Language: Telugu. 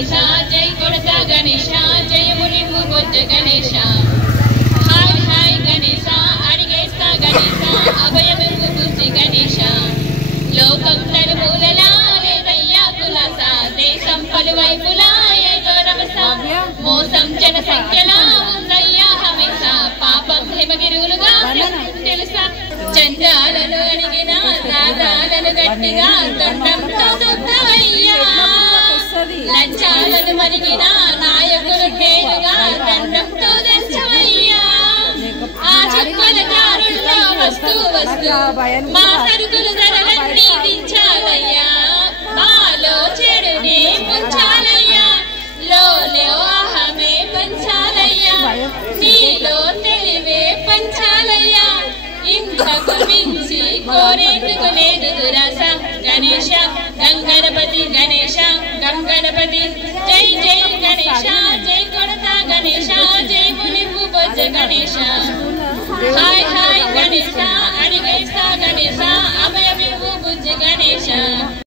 గణేశ జై కొడతా గణేశ జయముని బొజ్జ గణేశ హాయ్ హాయ్ గణేశ అడిగేస్తా గణేశ అభయము బుద్ధి గణేశ లోకం నలుమూలలా లేదయ్యా కులాస దేశం పలువైపులా ఏదో రభస మోసం జన సంఖ్యలా ఉందయ్యా హమేస పాపం హిమగిరులుగా తెలుసా చంద్రాలను అడిగిన దాదాలను గట్టిగా దండంతో దుద్దవయ్యా లంచాలను మరిగిన నాయకులు తేలుగా దండంతో తెచ్చవయ్యా ఆ చుక్కల దారుల్లో వస్తూ వస్తూ మా సరుకులు ధరలన్నీ దించాలయ్యా మాలో చెడునే ముంచాలయ్యా లోలో అహమే పంచాలయ్యా నీలో తెలివే పంచాలయ్యా ఇంతకు మించి కోరేందుకు లేదు దురాస గణేశ గంగణపతి గణేశ గంగణపతి జై జై గణేశ జై కొడతా గణేశ జై మునిపు బొజ్జ గణేశ